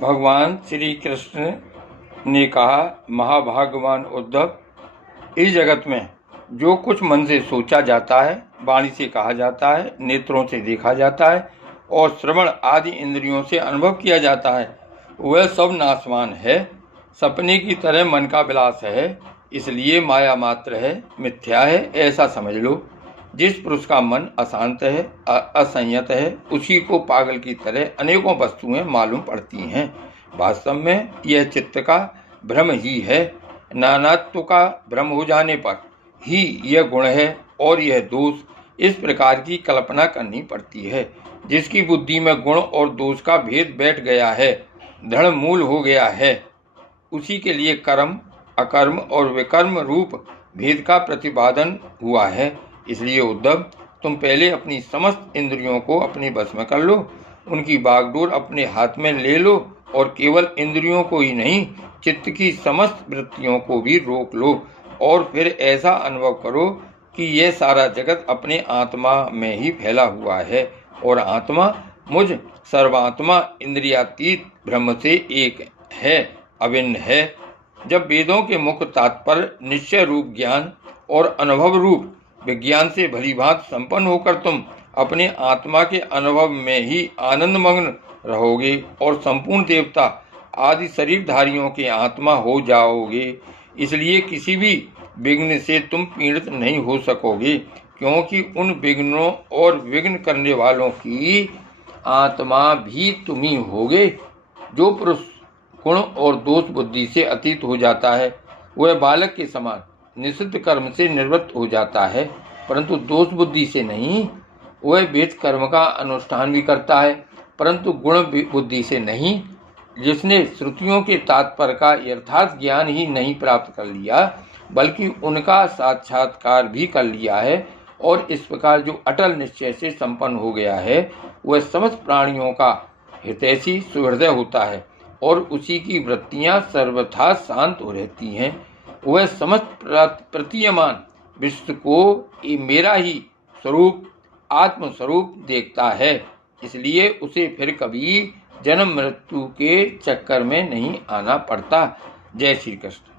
भगवान श्री कृष्ण ने कहा, महाभाग्यवान उद्धव, इस जगत में जो कुछ मन से सोचा जाता है, वाणी से कहा जाता है, नेत्रों से देखा जाता है और श्रवण आदि इंद्रियों से अनुभव किया जाता है, वह सब नाशवान है, सपने की तरह मन का विलास है, इसलिए माया मात्र है, मिथ्या है, ऐसा समझ लो। जिस पुरुष का मन अशांत है, असंयत है, उसी को पागल की तरह अनेकों वस्तुएं मालूम पड़ती हैं। वास्तव में यह चित्त का भ्रम ही है। नानात्व का भ्रम हो जाने पर ही यह गुण है और यह दोष, इस प्रकार की कल्पना करनी पड़ती है। जिसकी बुद्धि में गुण और दोष का भेद बैठ गया है, दृढ़ मूल हो गया है, उसी के लिए कर्म, अकर्म और विकर्म रूप भेद का प्रतिपादन हुआ है। इसलिए उद्धव, तुम पहले अपनी समस्त इंद्रियों को अपने वश में कर लो, उनकी बागडोर अपने हाथ में ले लो और केवल इंद्रियों को ही नहीं, चित्त की समस्त वृत्तियों को भी रोक लो और फिर ऐसा अनुभव करो कि यह सारा जगत अपने आत्मा में ही फैला हुआ है और आत्मा मुझ सर्वात्मा इंद्रियातीत ब्रह्म से एक है, अभिन्न है। जब वेदों के मुख्य तात्पर्य निश्चय रूप ज्ञान और अनुभव रूप विज्ञान से भलीभांति संपन्न होकर तुम अपने आत्मा के अनुभव में ही आनंदमग्न रहोगे और संपूर्ण देवता आदि शरीरधारियों के आत्मा हो जाओगे, इसलिए किसी भी विघ्न से तुम पीड़ित नहीं हो सकोगे, क्योंकि उन विघ्नों और विघ्न करने वालों की आत्मा भी तुम ही होगे। जो पुरुष गुण और दोष बुद्धि से अतीत हो जाता है, वह बालक के समान निषिद्ध कर्म से निवृत्त हो जाता है, परंतु दोष बुद्धि से नहीं। वह वेद कर्म का अनुष्ठान भी करता है, परंतु गुण बुद्धि से नहीं। जिसने श्रुतियों के तात्पर्य का यथार्थ ज्ञान ही नहीं प्राप्त कर लिया, बल्कि उनका साक्षात्कार भी कर लिया है और इस प्रकार जो अटल निश्चय से संपन्न हो गया है, वह समस्त प्राणियों का हितैषी सुहृदय होता है और उसी की वृत्तियां सर्वथा शांत हो रहती हैं। वह समस्त प्रतीयमान विश्व को मेरा ही स्वरूप, आत्म स्वरूप देखता है, इसलिए उसे फिर कभी जन्म मृत्यु के चक्कर में नहीं आना पड़ता। जय श्री कृष्ण।